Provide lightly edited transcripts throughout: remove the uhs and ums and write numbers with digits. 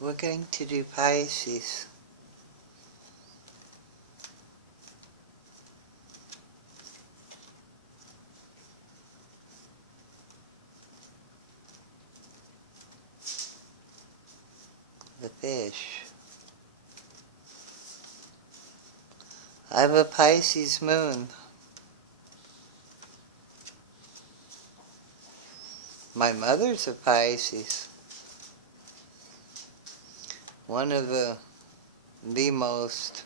We're going to do Pisces. The fish. I have a Pisces moon. My mother's a Pisces. One of the most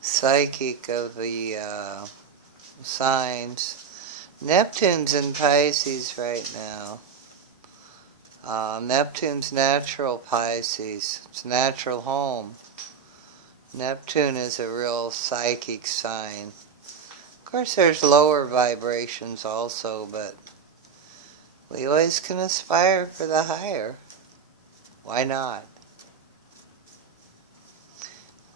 psychic of the signs. Neptune's in Pisces right now. Neptune's natural Pisces. It's natural home. Neptune is a real psychic sign. Of course there's lower vibrations also, but we always can aspire for the higher. Why not?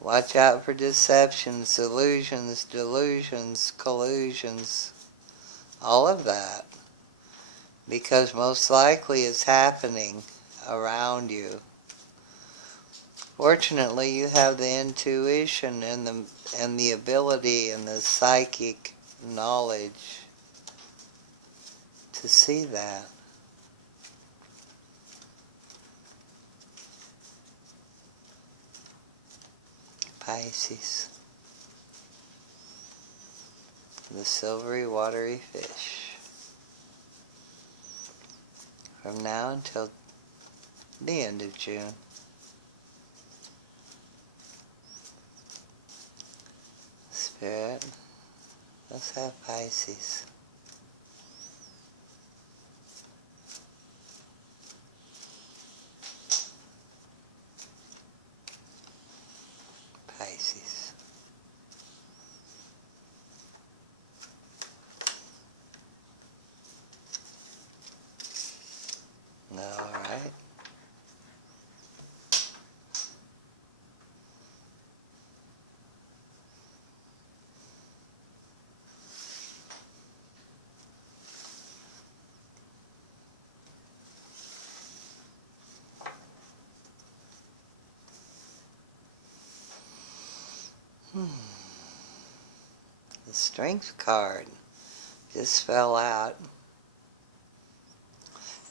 Watch out for deceptions, illusions, delusions, collusions, all of that. Because most likely it's happening around you. Fortunately, you have the intuition and the ability and the psychic knowledge to see that. Pisces. The silvery, watery fish. From now until the end of June. Spirit, let's have Pisces. Pisces. All right. The Strength card just fell out.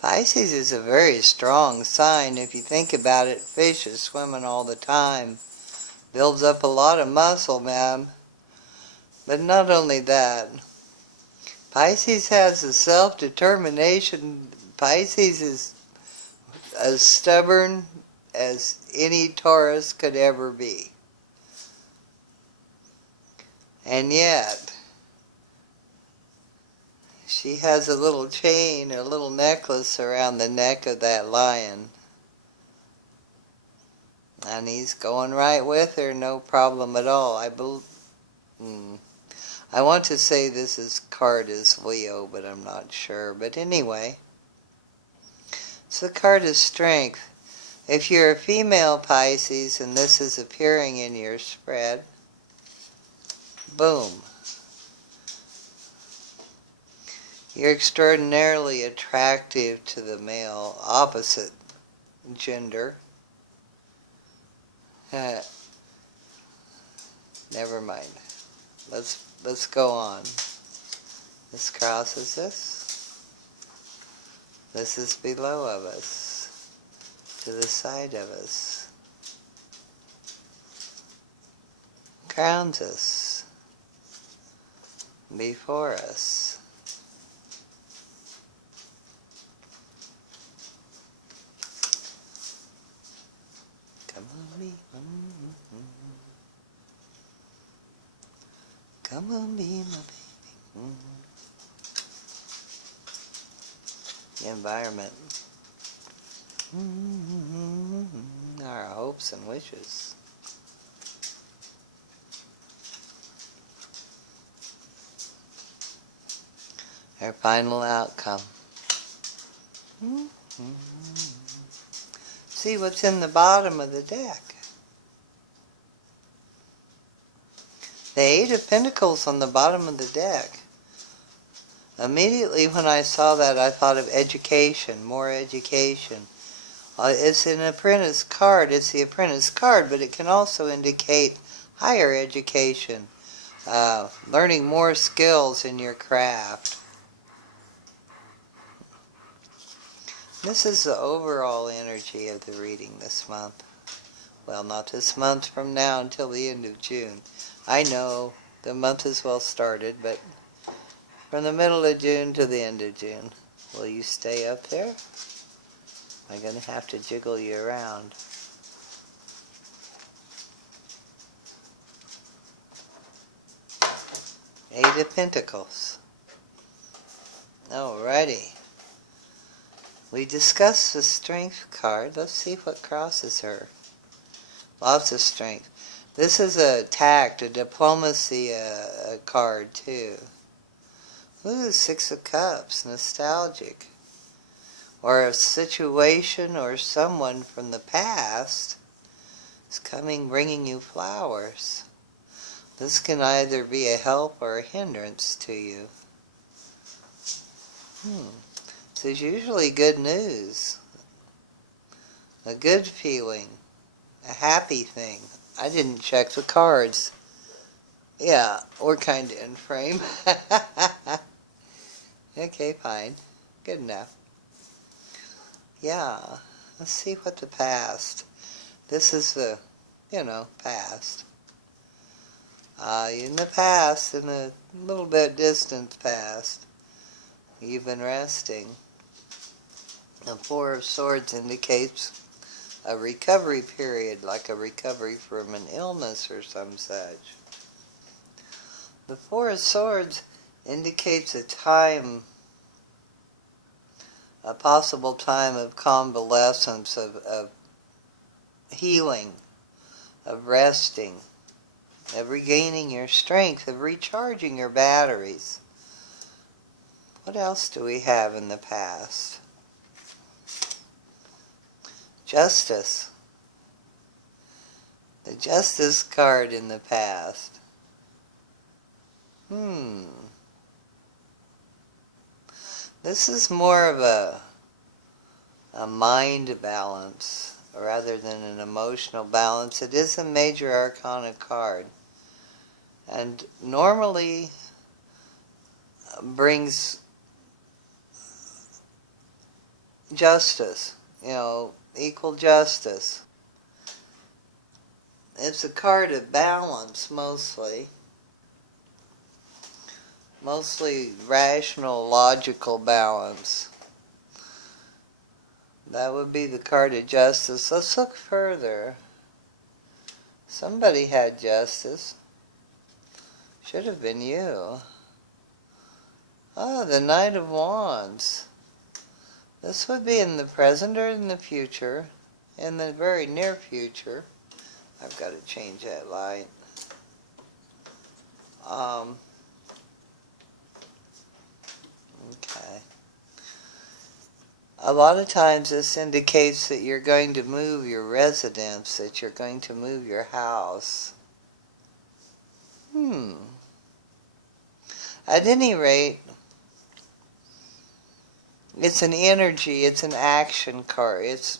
Pisces is a very strong sign. If you think about it, fish is swimming all the time. Builds up a lot of muscle, man. But not only that. Pisces has a self-determination. Pisces is as stubborn as any Taurus could ever be. And yet, she has a little chain, a little necklace around the neck of that lion. And he's going right with her, no problem at all. I want to say this card is Leo, but I'm not sure. But anyway, it's the card of strength. If you're a female Pisces and this is appearing in your spread, boom. You're extraordinarily attractive to the male opposite gender. Never mind. Let's go on. This crosses this. This is below of us. To the side of us. Crowns us. Before us. Come on, be. Come on, be my baby. The environment. Our hopes and wishes. Our final outcome. See what's in the bottom of the deck. The Eight of Pentacles on the bottom of the deck. Immediately when I saw that, I thought of education, more education. It's an apprentice card. It's the apprentice card, but it can also indicate higher education, learning more skills in your craft. This is the overall energy of the reading this month. Well, not this month, from now until the end of June. I know the month is well started, but from the middle of June to the end of June. Will you stay up there? I'm going to have to jiggle you around. Eight of Pentacles. Alrighty. We discussed the Strength card. Let's see what crosses her. Lots of strength. This is a tact, a diplomacy card too. Ooh, Six of Cups, nostalgic. Or a situation or someone from the past is coming, bringing you flowers. This can either be a help or a hindrance to you. This is usually good news. A good feeling. A happy thing. I didn't check the cards. Yeah, we're kind of in frame. Okay, fine. Good enough. Yeah, let's see what the past. This is the, past. In the past, in a little bit distant past, you've been resting. The Four of Swords indicates a recovery period, like a recovery from an illness or some such. The Four of Swords indicates a time, a possible time of convalescence, of healing, of resting, of regaining your strength, of recharging your batteries. What else do we have in the past? Justice. The Justice card in the past. This is more of a mind balance rather than an emotional balance. It is a major arcana card, and normally brings justice, equal justice. It's a card of balance mostly rational, logical balance. That would be the card of justice. Let's look further. Somebody had justice. Should have been you. Oh, the Knight of Wands. This would be in the present or in the future. In the very near future. I've got to change that light. Okay. A lot of times this indicates that you're going to move your residence, that you're going to move your house. At any rate, it's an energy, it's an action card. It's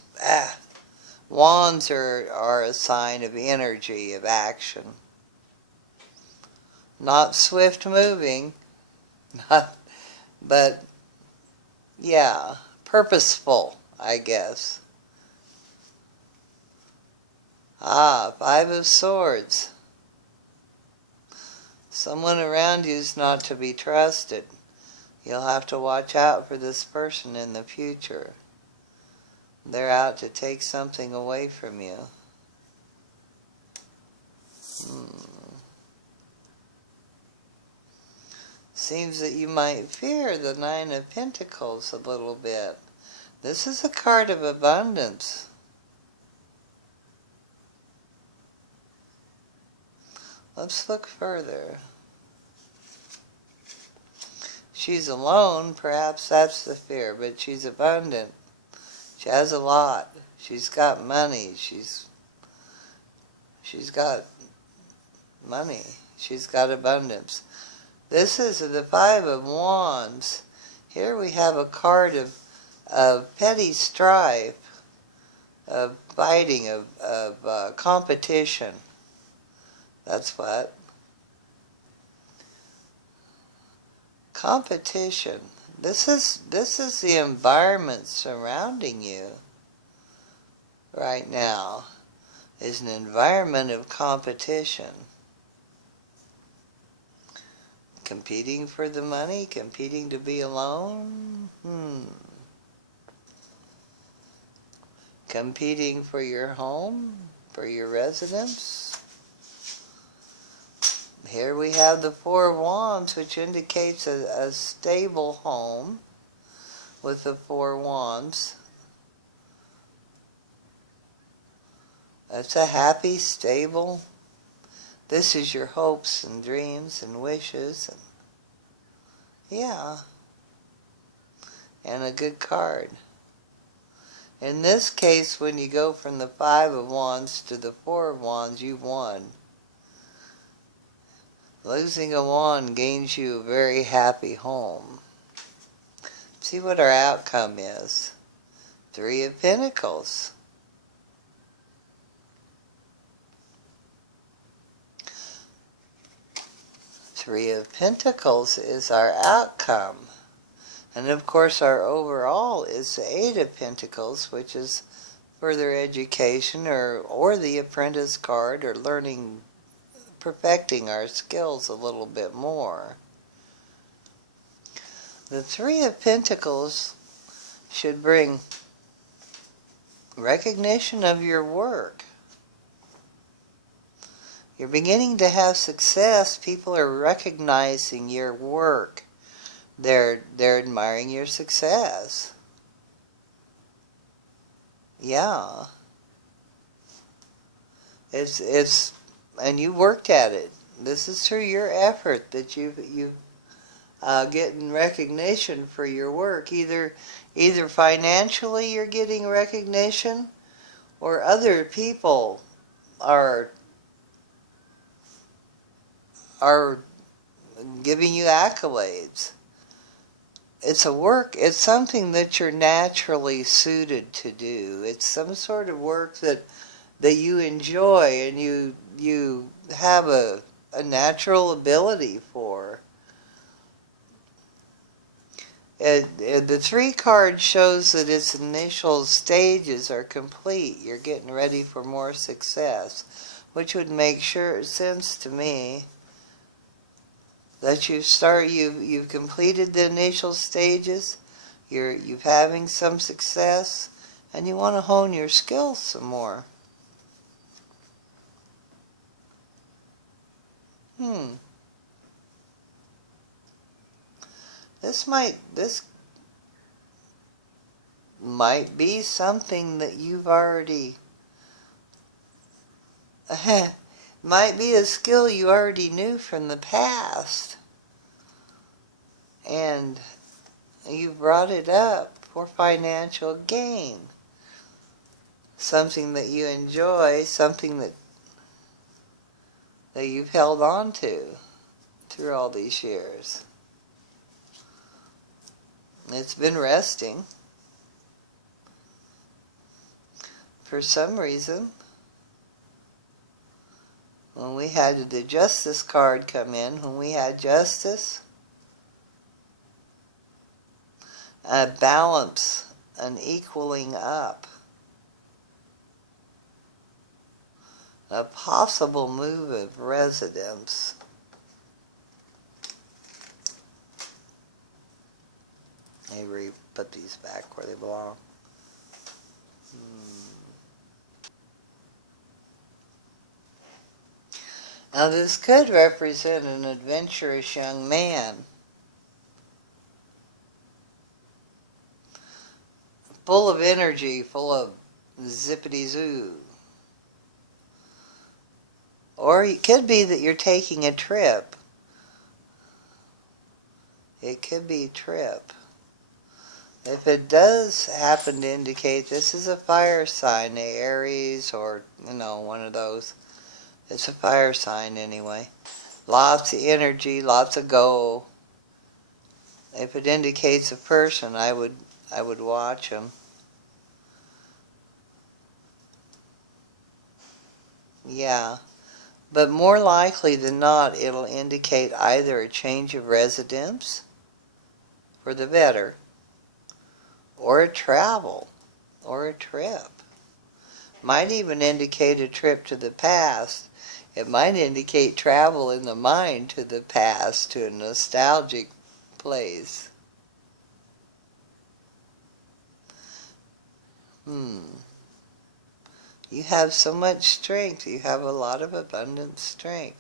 wands are a sign of energy, of action. Not swift moving, but yeah, purposeful, I guess. Five of Swords. Someone around you is not to be trusted. You'll have to watch out for this person in the future. They're out to take something away from you. Seems that you might fear the Nine of Pentacles a little bit. This is a card of abundance. Let's look further. She's alone, perhaps that's the fear, but she's abundant. She has a lot. She's got money. She's got money. She's got abundance. This is the Five of Wands. Here we have a card of petty strife, fighting, of competition. That's what. Competition. This is the environment surrounding you right now, is an environment of competition. Competing for the money, competing to be alone. Competing for your home, for your residence. Here we have the Four of Wands, which indicates a stable home with the Four Wands. That's a happy, stable. This is your hopes and dreams and wishes. Yeah. And a good card. In this case, when you go from the Five of Wands to the Four of Wands, you've won. Losing a wand gains you a very happy home. See what our outcome is. Three of Pentacles. Three of Pentacles is our outcome. And of course our overall is the Eight of Pentacles, which is further education or the apprentice card, or learning, perfecting our skills a little bit more. The Three of Pentacles should bring recognition of your work. You're beginning to have success. People are recognizing your work. They're admiring your success. Yeah. It's and you worked at it. This is through your effort that you've getting recognition for your work. Either financially you're getting recognition, or other people are giving you accolades. It's something that you're naturally suited to do. It's some sort of work that you enjoy and you have a natural ability for. The Three card shows that its initial stages are complete. You're getting ready for more success, which would make sense to me. That you've completed the initial stages, you're having some success, and you want to hone your skills some more. This might be something that you've already might be a skill you already knew from the past, and you brought it up for financial gain. Something that you enjoy, something that you've held on to through all these years. It's been resting for some reason. When we had the Justice card come in, when we had justice, a balance, an equaling up, a possible move of residence. Maybe put these back where they belong. Now this could represent an adventurous young man, full of energy, full of zippity-zoo. Or it could be that you're taking a trip. It could be a trip. If it does happen to indicate this is a fire sign, a Aries or, one of those. It's a fire sign anyway. Lots of energy, lots of go. If it indicates a person, I would watch him. Yeah. But more likely than not, it'll indicate either a change of residence for the better, or a travel, or a trip. Might even indicate a trip to the past. It might indicate travel in the mind to the past, to a nostalgic place. You have so much strength. You have a lot of abundant strength.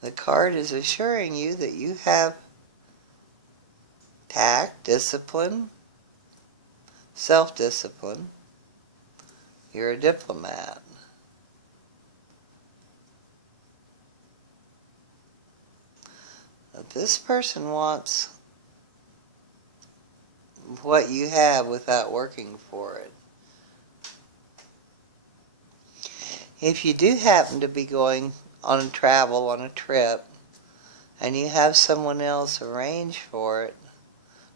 The card is assuring you that you have tact, discipline, self-discipline. You're a diplomat. But this person wants what you have without working for it. If you do happen to be going on a travel, on a trip, and you have someone else arrange for it,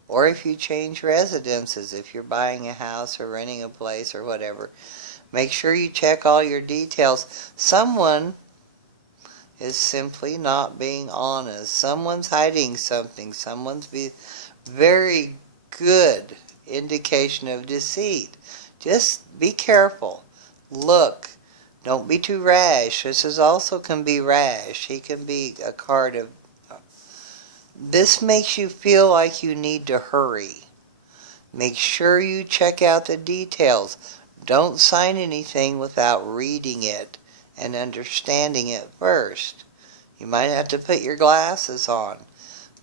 or if you change residences, if you're buying a house or renting a place or whatever, make sure you check all your details. Someone is simply not being honest. Someone's hiding something. Someone's very good indication of deceit. Just be careful. Look. Don't be too rash. This is also can be rash. He can be a card of... This makes you feel like you need to hurry. Make sure you check out the details. Don't sign anything without reading it and understanding it first. You might have to put your glasses on,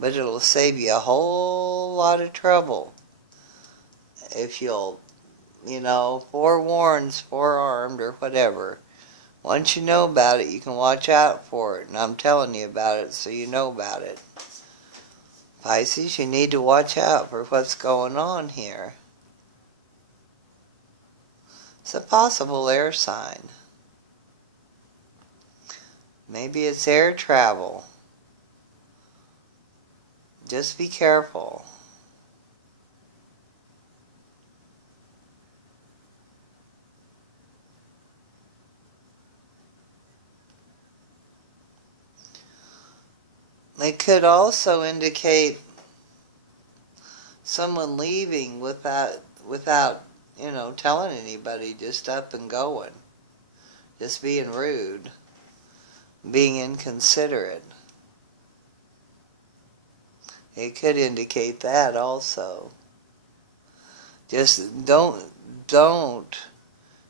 but it'll save you a whole lot of trouble if you'll, forewarned, forearmed, or whatever. Once you know about it, you can watch out for it, and I'm telling you about it so you know about it. Pisces, you need to watch out for what's going on here. It's a possible air sign. Maybe it's air travel. Just be careful. It could also indicate someone leaving without telling anybody, just up and going. Just being rude. Being inconsiderate. It could indicate that also. Just don't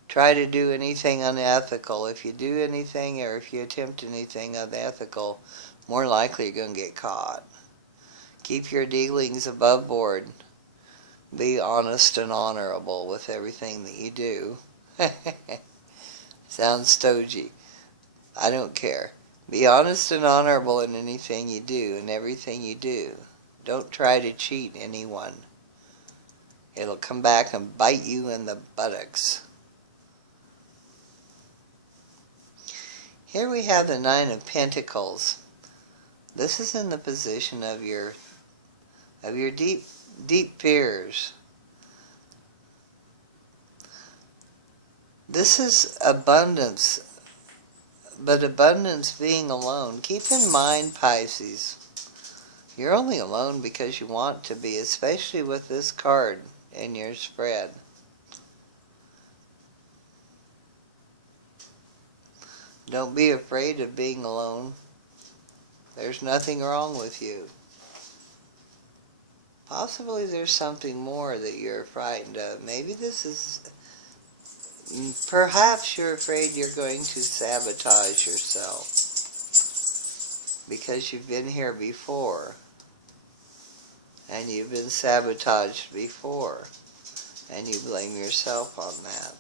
try to do anything unethical. If you do anything or if you attempt anything unethical, more likely you're going to get caught. Keep your dealings above board. Be honest and honorable with everything that you do. Sounds stodgy. I don't care. Be honest and honorable in anything you do and everything you do. Don't try to cheat anyone. It'll come back and bite you in the buttocks. Here we have the Nine of Pentacles. This is in the position of your deep fears. This is abundance, but abundance being alone. Keep in mind, Pisces, you're only alone because you want to be, especially with this card in your spread. Don't be afraid of being alone. There's nothing wrong with you. Possibly there's something more that you're frightened of. Maybe this is... Perhaps you're afraid you're going to sabotage yourself because you've been here before and you've been sabotaged before and you blame yourself on that.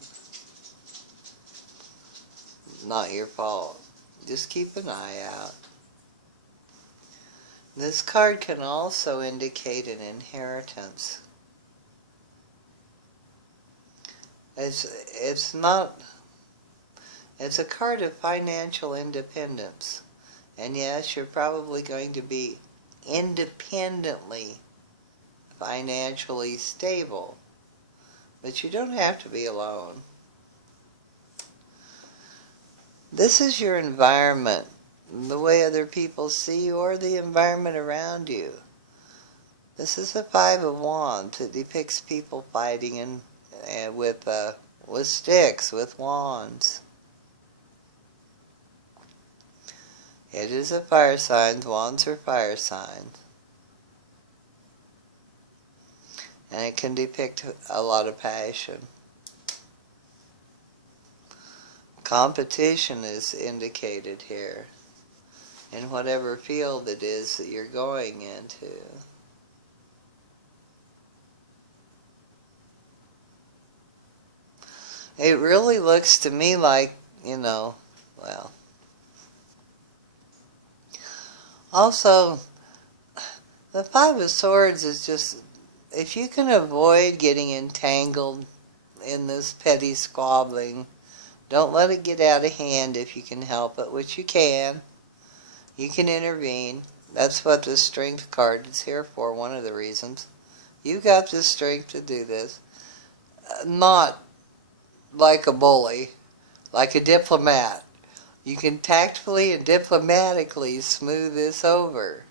Not your fault. Just keep an eye out. This card can also indicate an inheritance. It's a card of financial independence. And yes, you're probably going to be independently financially stable. But you don't have to be alone. This is your environment, the way other people see you or the environment around you. This is the Five of Wands. It depicts people fighting with sticks, with wands. It is a fire sign. Wands are fire signs. And it can depict a lot of passion. Competition is indicated here in whatever field it is that you're going into. It really looks to me like, well. Also, the Five of Swords is just, if you can avoid getting entangled in this petty squabbling, don't let it get out of hand if you can help it, which you can. You can intervene. That's what the Strength card is here for, one of the reasons. You got the strength to do this. Not like a bully, like a diplomat. You can tactfully and diplomatically smooth this over.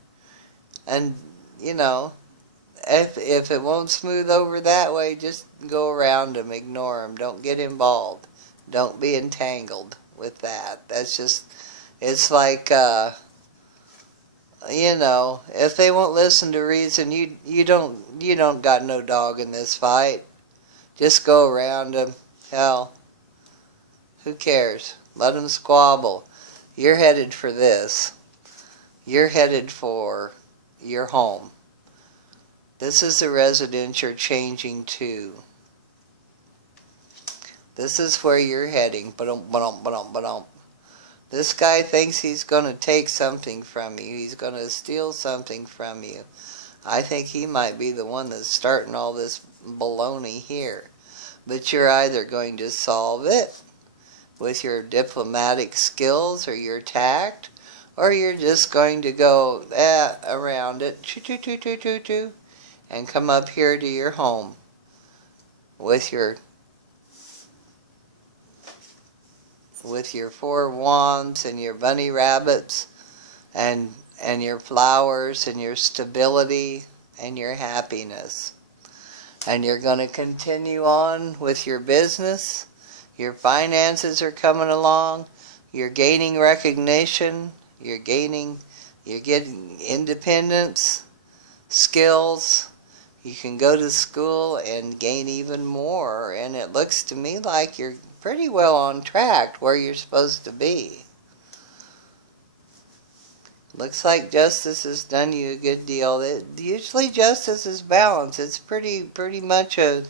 And, if it won't smooth over that way, just go around them, ignore them. Don't get involved. Don't be entangled with that. That's just, it's like, if they won't listen to reason, you don't got no dog in this fight. Just go around them. Hell, who cares? Let them squabble. You're headed for this. You're headed for your home. This is the residence you're changing to. This is where you're heading. This guy thinks he's going to take something from you. He's going to steal something from you. I think he might be the one that's starting all this baloney here. But you're either going to solve it with your diplomatic skills or your tact, or you're just going to go around it, choo-choo-choo-choo-choo, and come up here to your home with your Four Wands and your bunny rabbits and your flowers and your stability and your happiness. And you're going to continue on with your business. Your finances are coming along. You're gaining recognition. You're getting independence, skills. You can go to school and gain even more. And it looks to me like you're pretty well on track where you're supposed to be. Looks like justice has done you a good deal. Usually justice is balanced. It's pretty much a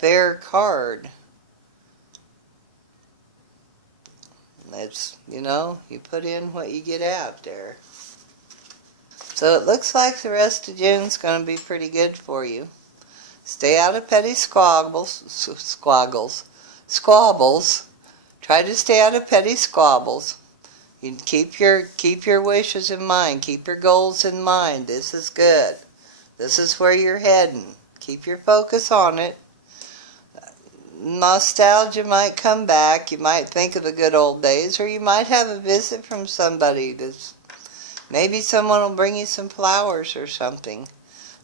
fair card. It's, you put in what you get out there. So it looks like the rest of June's going to be pretty good for you. Stay out of petty squabbles. Try to stay out of petty squabbles. You keep your wishes in mind. Keep your goals in mind. This is good. This is where you're heading. Keep your focus on it. Nostalgia might come back. You might think of the good old days, or you might have a visit from somebody. Maybe someone will bring you some flowers or something.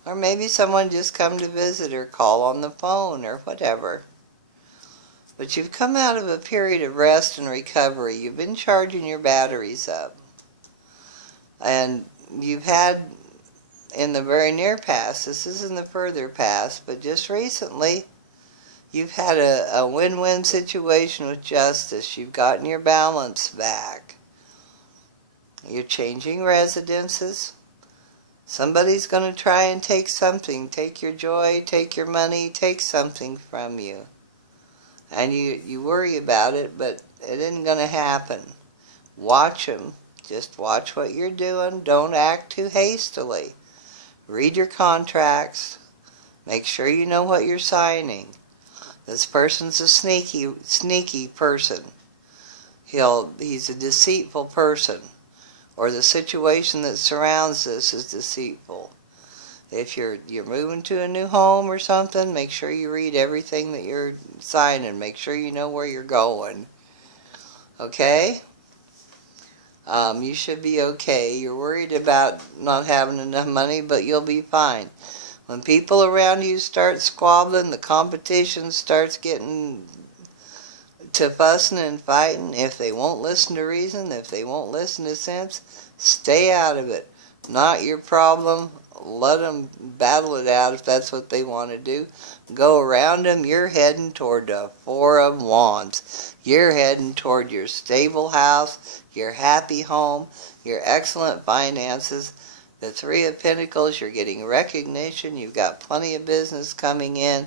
Or maybe someone just come to visit or call on the phone or whatever. But you've come out of a period of rest and recovery. You've been charging your batteries up. And you've had, in the very near past, this is in the further past, but just recently, you've had a win-win situation with justice. You've gotten your balance back. You're changing residences. Somebody's going to try and take something. Take your joy, take your money, take something from you. And you worry about it, but it isn't going to happen. Watch them. Just watch what you're doing. Don't act too hastily. Read your contracts. Make sure you know what you're signing. This person's a sneaky person. He's a deceitful person. Or the situation that surrounds this is deceitful. If you're moving to a new home or something, make sure you read everything that you're signing. Make sure you know where you're going. Okay? You should be okay. You're worried about not having enough money, but you'll be fine. When people around you start squabbling, the competition starts getting to fussing and fighting. If they won't listen to reason, if they won't listen to sense, stay out of it. Not your problem. Let them battle it out if that's what they want to do. Go around them. You're heading toward the Four of Wands. You're heading toward your stable house, your happy home, your excellent finances. The Three of Pentacles, you're getting recognition. You've got plenty of business coming in.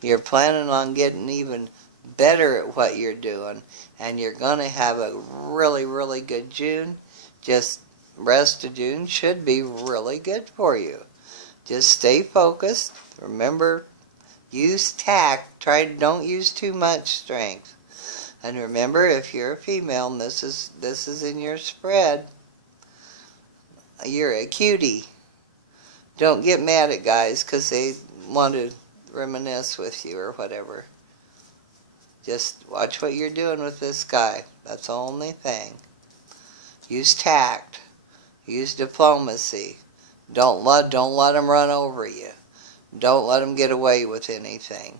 You're planning on getting even better at what you're doing. And you're going to have a really, really good June. Just rest of June should be really good for you. Just stay focused. Remember, use tact. Don't use too much strength. And remember, if you're a female and this is in your spread, you're a cutie. Don't get mad at guys because they want to reminisce with you or whatever. Just watch what you're doing with this guy. That's the only thing. Use tact. Use diplomacy. Don't let them run over you. Don't let them get away with anything.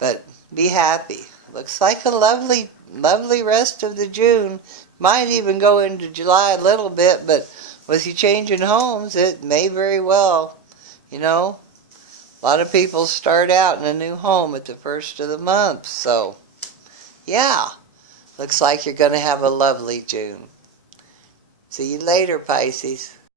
But be happy. Looks like a lovely, lovely rest of the June. Might even go into July a little bit, but with you changing homes, it may very well, you know. A lot of people start out in a new home at the first of the month, so yeah. Looks like you're going to have a lovely June. See you later, Pisces.